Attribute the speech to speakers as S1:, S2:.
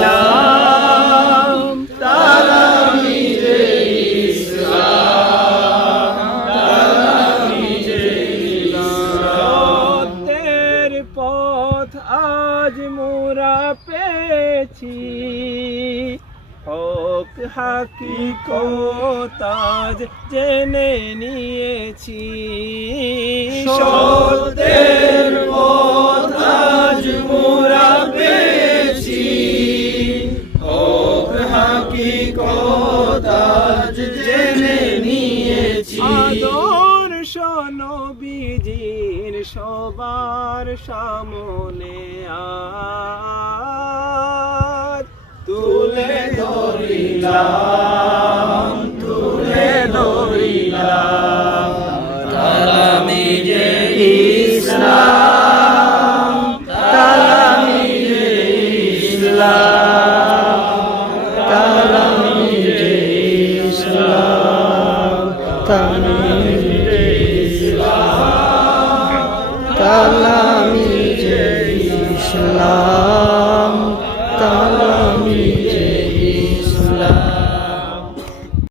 S1: ইসলাম তালামি যে ইসলাম। তালামি যে সত্যের পথ আজ মোরা পেয়েছি। হক জেনে নিয়েছি। সত্য নবীজির সবার সামনে তুলে ধরিলাম তুলে ধরিলাম তালামি যে ইসলাম তালামি যে ইসলাম যে